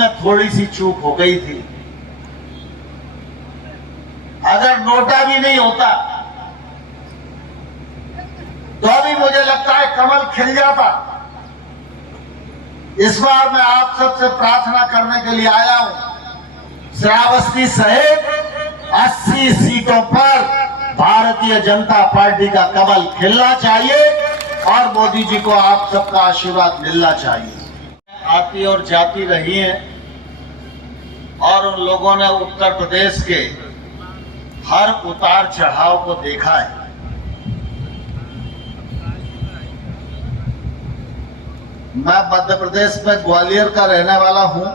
में थोड़ी सी चूक हो गई थी। अगर नोटा भी नहीं होता तो अभी मुझे लगता है कमल खिल जाता। इस बार मैं आप सबसे प्रार्थना करने के लिए आया हूं, श्रावस्ती सहित 80 सीटों पर भारतीय जनता पार्टी का कमल खिलना चाहिए और मोदी जी को आप सबका आशीर्वाद मिलना चाहिए। आती और जाती रही हैं और उन लोगों ने उत्तर प्रदेश के हर उतार चढ़ाव को देखा है। मैं मध्य प्रदेश में ग्वालियर का रहने वाला हूं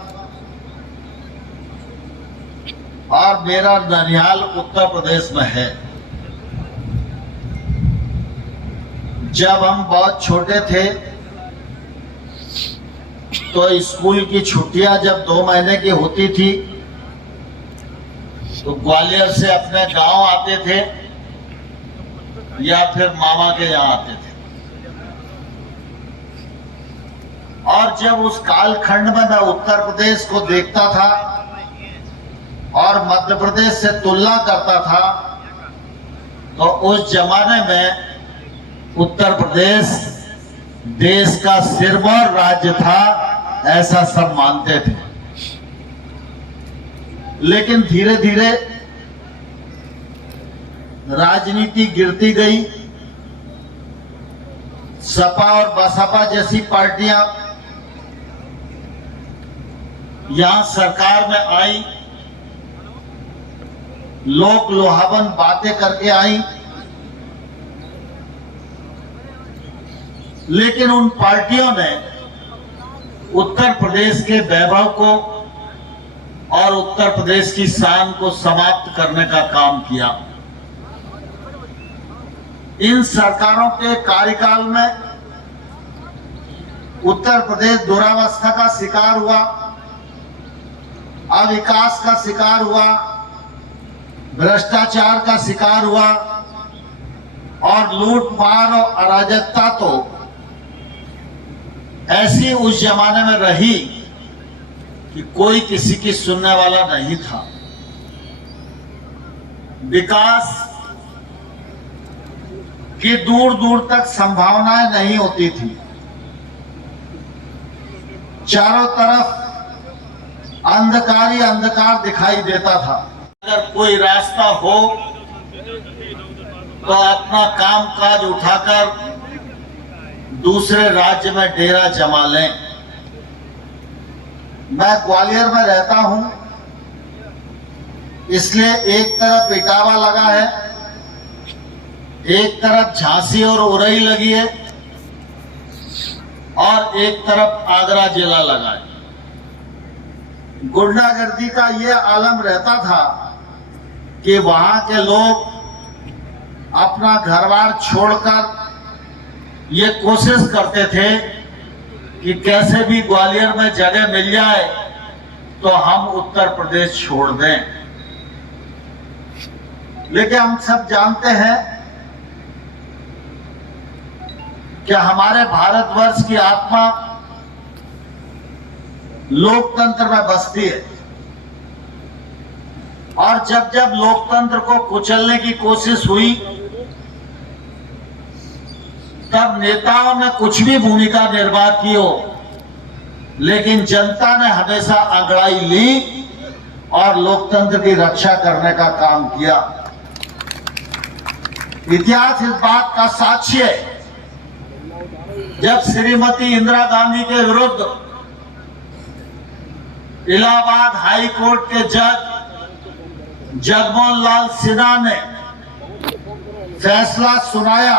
और मेरा ननिहाल उत्तर प्रदेश में है। जब हम बहुत छोटे थे तो स्कूल की छुट्टियां जब 2 महीने की होती थी तो ग्वालियर से अपने गांव आते थे या फिर मामा के यहाँ आते थे। और जब उस कालखंड में मैं उत्तर प्रदेश को देखता था और मध्य प्रदेश से तुलना करता था तो उस जमाने में उत्तर प्रदेश देश का सिरमौर राज्य था, ऐसा सब मानते थे। लेकिन धीरे धीरे राजनीति गिरती गई। सपा और बसपा जैसी पार्टियां यहां सरकार में आई, लोक लुभावन बातें करके आई, लेकिन उन पार्टियों ने उत्तर प्रदेश के वैभव को और उत्तर प्रदेश की शान को समाप्त करने का काम किया। इन सरकारों के कार्यकाल में उत्तर प्रदेश दुरावस्था का शिकार हुआ, अविकास का शिकार हुआ, भ्रष्टाचार का शिकार हुआ और लूटमार और अराजकता तो ऐसी उस जमाने में रही कि कोई किसी की सुनने वाला नहीं था। विकास की दूर दूर तक संभावनाएं नहीं होती थी। चारों तरफ अंधकार ही अंधकार दिखाई देता था। अगर कोई रास्ता हो तो अपना काम काज उठाकर दूसरे राज्य में डेरा जमा लें। मैं ग्वालियर में रहता हूं, इसलिए एक तरफ इटावा लगा है, एक तरफ झांसी और उरई लगी है और एक तरफ आगरा जिला लगा है। गुंडागर्दी का यह आलम रहता था कि वहां के लोग अपना घरबार छोड़कर ये कोशिश करते थे कि कैसे भी ग्वालियर में जगह मिल जाए तो हम उत्तर प्रदेश छोड़ दें। लेकिन हम सब जानते हैं कि हमारे भारतवर्ष की आत्मा लोकतंत्र में बसती है और जब जब लोकतंत्र को कुचलने की कोशिश हुई तब नेताओं ने कुछ भी भूमिका निर्वाह की हो, लेकिन जनता ने हमेशा अंगड़ाई ली और लोकतंत्र की रक्षा करने का काम किया। इतिहास इस बात का साक्षी है। जब श्रीमती इंदिरा गांधी के विरुद्ध इलाहाबाद हाई कोर्ट के जज जगमोहन लाल सिन्हा ने फैसला सुनाया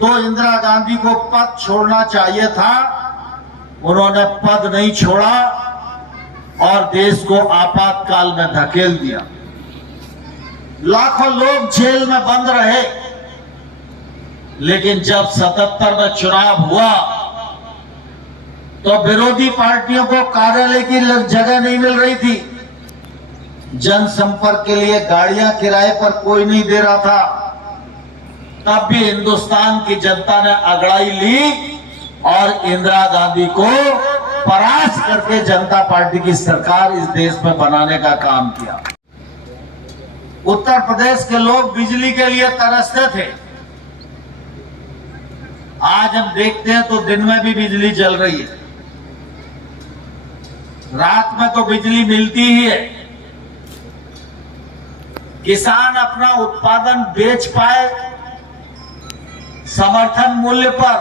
तो इंदिरा गांधी को पद छोड़ना चाहिए था। उन्होंने पद नहीं छोड़ा और देश को आपातकाल में धकेल दिया। लाखों लोग जेल में बंद रहे, लेकिन जब 77 में चुनाव हुआ तो विरोधी पार्टियों को कार्यालय की जगह नहीं मिल रही थी, जनसंपर्क के लिए गाड़ियां किराए पर कोई नहीं दे रहा था। तब भी हिंदुस्तान की जनता ने अगड़ाई ली और इंदिरा गांधी को परास्त करके जनता पार्टी की सरकार इस देश में बनाने का काम किया। उत्तर प्रदेश के लोग बिजली के लिए तरसते थे। आज हम देखते हैं तो दिन में भी बिजली चल रही है, रात में तो बिजली मिलती ही है। किसान अपना उत्पादन बेच पाए समर्थन मूल्य पर,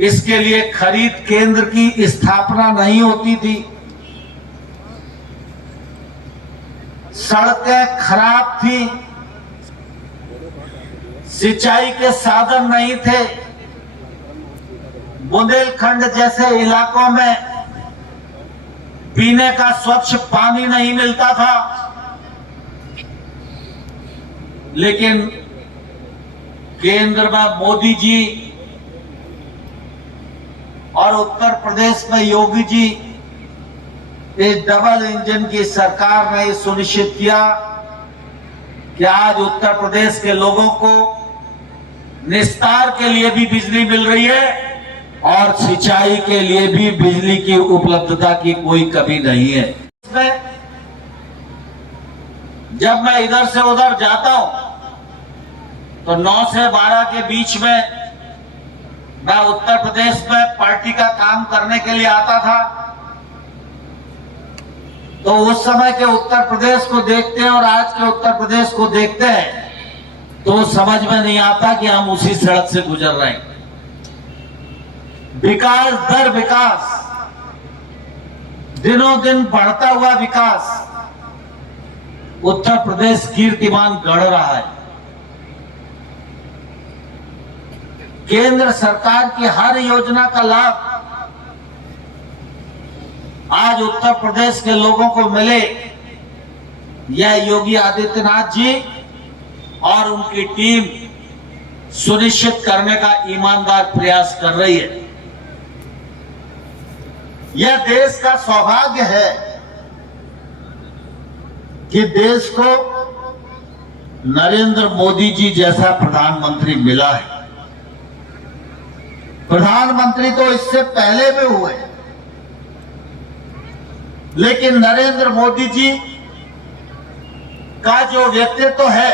इसके लिए खरीद केंद्र की स्थापना नहीं होती थी। सड़कें खराब थी, सिंचाई के साधन नहीं थे, बुंदेलखंड जैसे इलाकों में पीने का स्वच्छ पानी नहीं मिलता था। लेकिन केंद्र में मोदी जी और उत्तर प्रदेश में योगी जी, इस डबल इंजन की सरकार ने सुनिश्चित किया कि आज उत्तर प्रदेश के लोगों को निस्तार के लिए भी बिजली मिल रही है और सिंचाई के लिए भी बिजली की उपलब्धता की कोई कमी नहीं है। जब मैं इधर से उधर जाता हूं तो 9 से 12 के बीच में मैं उत्तर प्रदेश में पार्टी का काम करने के लिए आता था। तो उस समय के उत्तर प्रदेश को देखते हैं और आज के उत्तर प्रदेश को देखते हैं तो समझ में नहीं आता कि हम उसी सड़क से गुजर रहे हैं। विकास दर विकास, दिनों दिन बढ़ता हुआ विकास, उत्तर प्रदेश कीर्तिमान गढ़ रहा है। केंद्र सरकार की हर योजना का लाभ आज उत्तर प्रदेश के लोगों को मिले, यह योगी आदित्यनाथ जी और उनकी टीम सुनिश्चित करने का ईमानदार प्रयास कर रही है। यह देश का सौभाग्य है कि देश को नरेंद्र मोदी जी जैसा प्रधानमंत्री मिला है। प्रधानमंत्री तो इससे पहले भी हुए, लेकिन नरेंद्र मोदी जी का जो व्यक्तित्व है,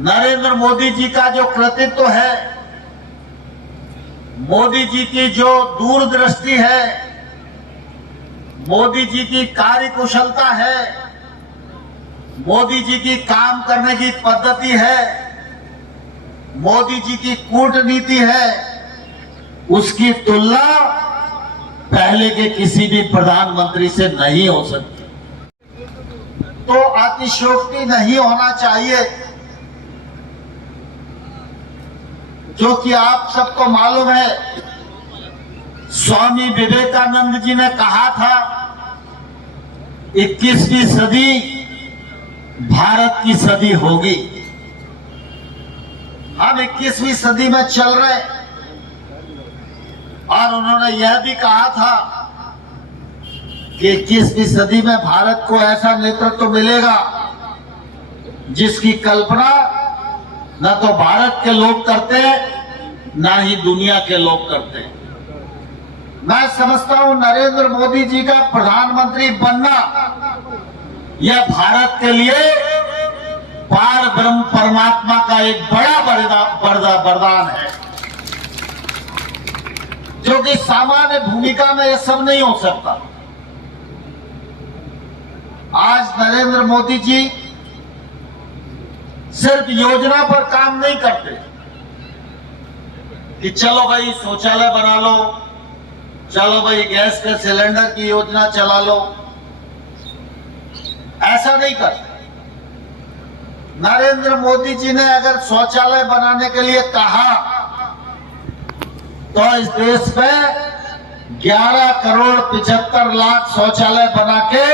नरेंद्र मोदी जी का जो कृतित्व है, मोदी जी की जो दूरदृष्टि है, मोदी जी की कार्यकुशलता है, मोदी जी की काम करने की पद्धति है, मोदी जी की कूटनीति है, उसकी तुलना पहले के किसी भी प्रधानमंत्री से नहीं हो सकती। तो अतिशयोक्ति नहीं होना चाहिए, क्योंकि आप सबको मालूम है स्वामी विवेकानंद जी ने कहा था 21वीं सदी भारत की सदी होगी। हम 21वीं सदी में चल रहे हैं और उन्होंने यह भी कहा था कि 21वीं सदी में भारत को ऐसा नेतृत्व मिलेगा जिसकी कल्पना न तो भारत के लोग करते हैं न ही दुनिया के लोग करते हैं। मैं समझता हूं नरेंद्र मोदी जी का प्रधानमंत्री बनना यह भारत के लिए पार ब्रह्म परमात्मा का एक बड़ा वरदान है, जो कि सामान्य भूमिका में यह सब नहीं हो सकता। आज नरेंद्र मोदी जी सिर्फ योजना पर काम नहीं करते कि चलो भाई शौचालय बना लो, चलो भाई गैस के सिलेंडर की योजना चला लो, ऐसा नहीं करते। नरेंद्र मोदी जी ने अगर शौचालय बनाने के लिए कहा तो इस देश में 11 करोड़ 75 लाख शौचालय बना के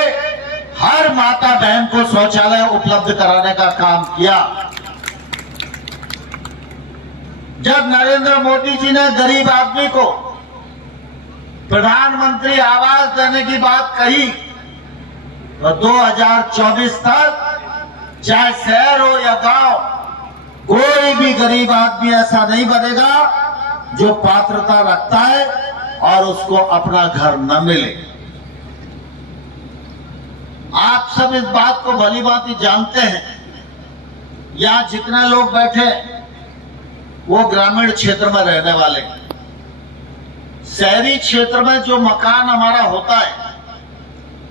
हर माता बहन को शौचालय उपलब्ध कराने का काम किया। जब नरेंद्र मोदी जी ने गरीब आदमी को प्रधानमंत्री आवास देने की बात कही तो 2024 तक चाहे शहर हो या गांव, कोई भी गरीब आदमी ऐसा नहीं बनेगा जो पात्रता रखता है और उसको अपना घर न मिले। आप सब इस बात को भली भांति जानते हैं, यहां जितने लोग बैठे वो ग्रामीण क्षेत्र में रहने वाले हैं। शहरी क्षेत्र में जो मकान हमारा होता है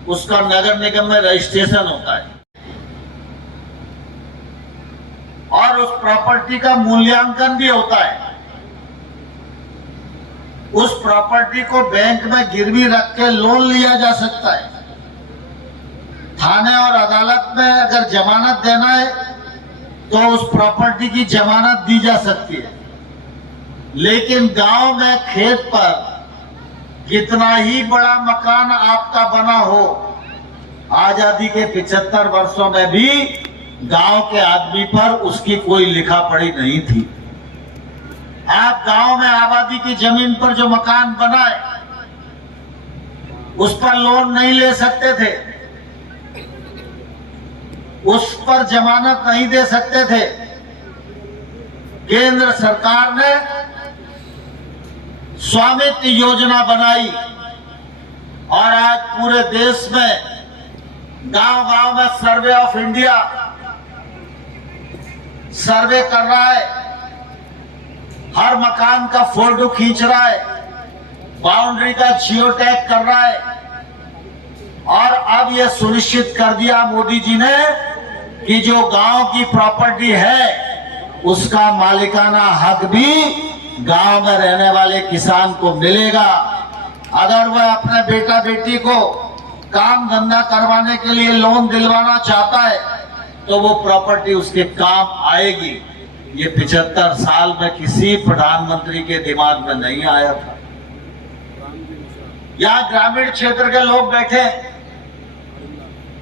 उसका नगर निगम में रजिस्ट्रेशन होता है और उस प्रॉपर्टी का मूल्यांकन भी होता है। उस प्रॉपर्टी को बैंक में गिरवी रख के लोन लिया जा सकता है। थाने और अदालत में अगर जमानत देना है तो उस प्रॉपर्टी की जमानत दी जा सकती है। लेकिन गांव में खेत पर कितना ही बड़ा मकान आपका बना हो, आजादी के 75 वर्षों में भी गांव के आदमी पर उसकी कोई लिखा पढ़ी नहीं थी। आप गांव में आबादी की जमीन पर जो मकान बनाए उस पर लोन नहीं ले सकते थे, उस पर जमानत नहीं दे सकते थे। केंद्र सरकार ने स्वामित्व योजना बनाई और आज पूरे देश में गांव-गांव में सर्वे ऑफ इंडिया सर्वे कर रहा है, हर मकान का फोटो खींच रहा है, बाउंड्री का जियो टैग कर रहा है और अब यह सुनिश्चित कर दिया मोदी जी ने कि जो गांव की प्रॉपर्टी है उसका मालिकाना हक भी गांव में रहने वाले किसान को मिलेगा। अगर वह अपने बेटा बेटी को काम धंधा करवाने के लिए लोन दिलवाना चाहता है तो वो प्रॉपर्टी उसके काम आएगी। ये 75 साल में किसी प्रधानमंत्री के दिमाग में नहीं आया था। यहाँ ग्रामीण क्षेत्र के लोग बैठे,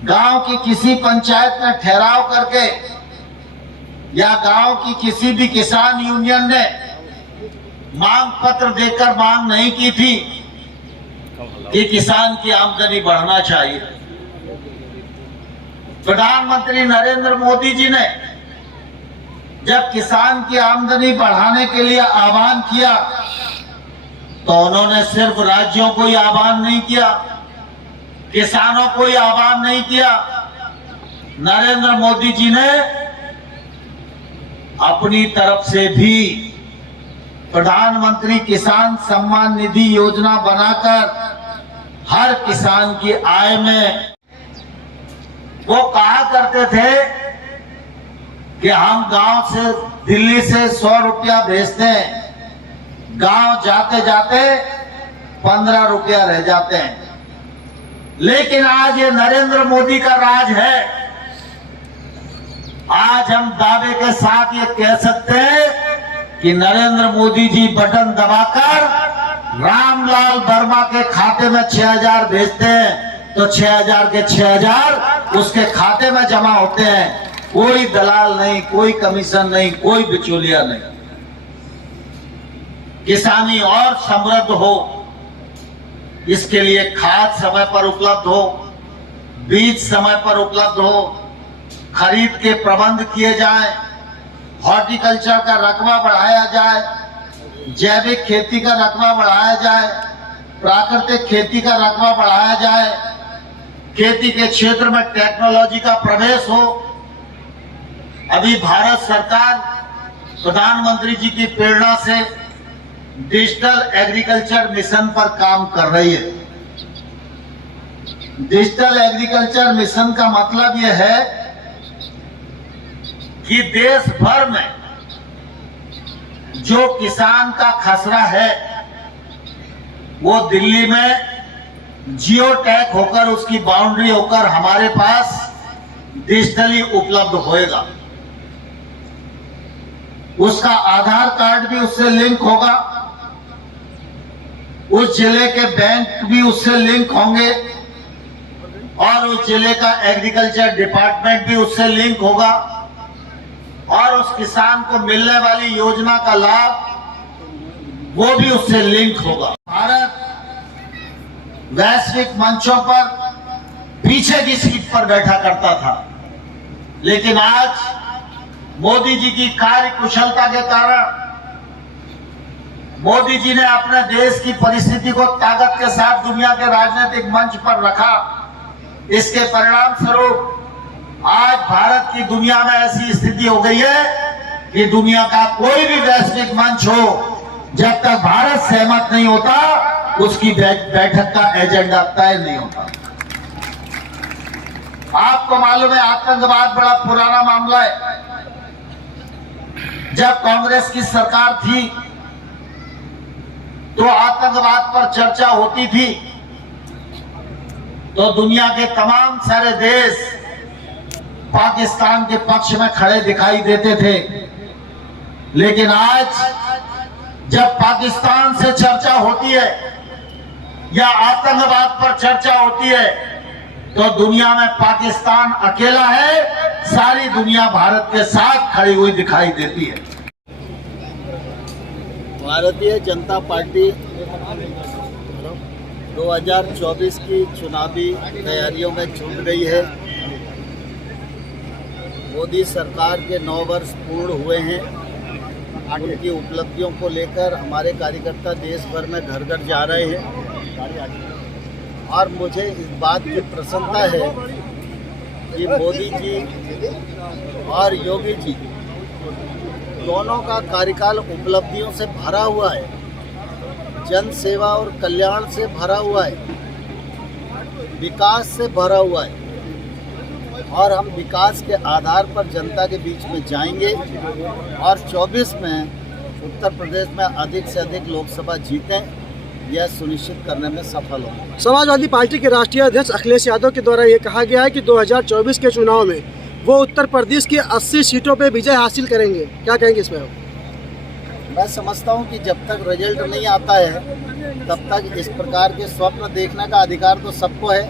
गांव की किसी पंचायत में ठहराव करके या गांव की किसी भी किसान यूनियन ने मांग पत्र देकर मांग नहीं की थी कि किसान की आमदनी बढ़ना चाहिए। प्रधानमंत्री नरेंद्र मोदी जी ने जब किसान की आमदनी बढ़ाने के लिए आह्वान किया तो उन्होंने सिर्फ राज्यों को ही आह्वान नहीं किया, किसानों को ही आह्वान नहीं किया। नरेंद्र मोदी जी ने अपनी तरफ से भी प्रधानमंत्री किसान सम्मान निधि योजना बनाकर हर किसान की आय में, वो कहा करते थे कि हम गांव से दिल्ली से 100 रुपया भेजते हैं, गांव जाते जाते 15 रुपया रह जाते हैं। लेकिन आज ये नरेंद्र मोदी का राज है। आज हम दावे के साथ ये कह सकते हैं कि नरेंद्र मोदी जी बटन दबाकर रामलाल वर्मा के खाते में 6000 भेजते हैं तो 6000 के 6000 उसके खाते में जमा होते हैं। कोई दलाल नहीं, कोई कमीशन नहीं, कोई बिचौलिया नहीं। किसानी और समृद्ध हो, इसके लिए खाद समय पर उपलब्ध हो, बीज समय पर उपलब्ध हो, खरीद के प्रबंध किए जाएं, हॉर्टिकल्चर का रकबा बढ़ाया जाए, जैविक खेती का रकबा बढ़ाया जाए, प्राकृतिक खेती का रकबा बढ़ाया जाए, खेती के क्षेत्र में टेक्नोलॉजी का प्रवेश हो। अभी भारत सरकार प्रधानमंत्री जी की प्रेरणा से डिजिटल एग्रीकल्चर मिशन पर काम कर रही है। डिजिटल एग्रीकल्चर मिशन का मतलब यह है कि देश भर में जो किसान का खसरा है वो दिल्ली में जियो टैग होकर, उसकी बाउंड्री होकर हमारे पास डिजिटली उपलब्ध होएगा। उसका आधार कार्ड भी उससे लिंक होगा, उस जिले के बैंक भी उससे लिंक होंगे और उस जिले का एग्रीकल्चर डिपार्टमेंट भी उससे लिंक होगा और उस किसान को मिलने वाली योजना का लाभ वो भी उससे लिंक होगा। भारत वैश्विक मंचों पर पीछे की सीट पर बैठा करता था, लेकिन आज मोदी जी की कार्य कुशलता के कारण मोदी जी ने अपने देश की परिस्थिति को ताकत के साथ दुनिया के राजनीतिक मंच पर रखा। इसके परिणाम स्वरूप आज भारत की दुनिया में ऐसी स्थिति हो गई है कि दुनिया का कोई भी वैश्विक मंच हो, जब तक भारत सहमत नहीं होता उसकी बैठक का एजेंडा तय नहीं होता। आपको मालूम है आतंकवाद बड़ा पुराना मामला है। जब कांग्रेस की सरकार थी तो आतंकवाद पर चर्चा होती थी तो दुनिया के तमाम सारे देश पाकिस्तान के पक्ष में खड़े दिखाई देते थे। लेकिन आज जब पाकिस्तान से चर्चा होती है या आतंकवाद पर चर्चा होती है तो दुनिया में पाकिस्तान अकेला है, सारी दुनिया भारत के साथ खड़ी हुई दिखाई देती है। भारतीय जनता पार्टी 2024 की चुनावी तैयारियों में जुट गई है। मोदी सरकार के 9 वर्ष पूर्ण हुए हैं। उनकी उपलब्धियों को लेकर हमारे कार्यकर्ता देश भर में घर घर जा रहे हैं और मुझे इस बात की प्रसन्नता है कि मोदी जी और योगी जी दोनों का कार्यकाल उपलब्धियों से भरा हुआ है, जन सेवा और कल्याण से भरा हुआ है, विकास से भरा हुआ है और हम विकास के आधार पर जनता के बीच में जाएंगे और 24 में उत्तर प्रदेश में अधिक से अधिक लोकसभा जीतें, यह सुनिश्चित करने में सफल होंगे। समाजवादी पार्टी के राष्ट्रीय अध्यक्ष अखिलेश यादव के द्वारा ये कहा गया है कि 2024 के चुनाव में वो उत्तर प्रदेश की 80 सीटों पे विजय हासिल करेंगे। क्या कहेंगे इसमें? मैं समझता हूं कि जब तक रिजल्ट नहीं आता है तब तक इस प्रकार के स्वप्न देखने का अधिकार तो सबको है।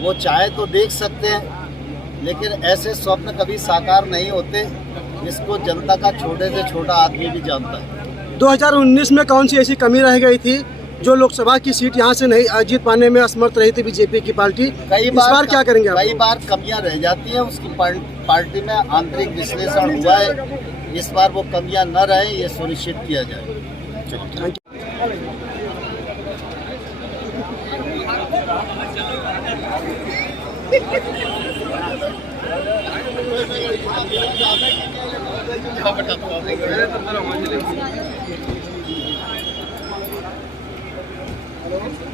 वो चाहे तो देख सकते हैं, लेकिन ऐसे स्वप्न कभी साकार नहीं होते, इसको जनता का छोटे से छोटा आदमी भी जानता है। 2019 में कौन सी ऐसी कमी रह गई थी जो लोकसभा की सीट यहाँ से नहीं जीत पाने में असमर्थ रही थी बीजेपी की पार्टी? कई बार क्या करेंगे आप? कई बार कमियां रह जाती हैं, उसकी पार्टी में आंतरिक विश्लेषण हुआ है। इस बार वो कमियां न रहे, ये सुनिश्चित किया जाए। Thank you.